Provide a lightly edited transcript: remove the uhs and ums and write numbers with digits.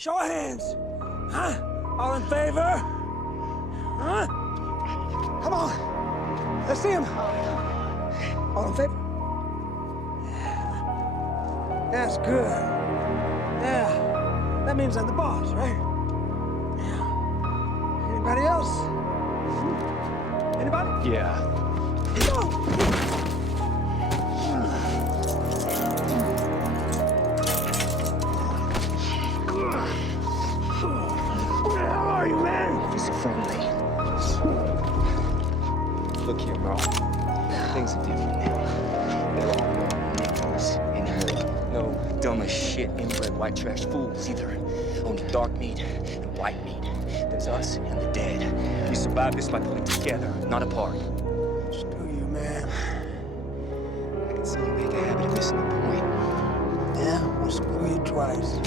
Show of hands. Huh? All in favor? Huh? Come on. Let's see him. All in favor? Yeah. That's good. Yeah. That means I'm the boss, right? Yeah. Anybody else? Anybody? Yeah. Go! Where the hell are you, man? Officer Friendly. Look here, Merle. Things are different now. There are no niggers anymore. No dumb as shit inbred white trash fools either. Only dark meat and white meat. There's us and the dead. We survive this by pulling together, not apart. Screw you, man. I can see you make a habit of missing the point. Yeah, well, screw you twice.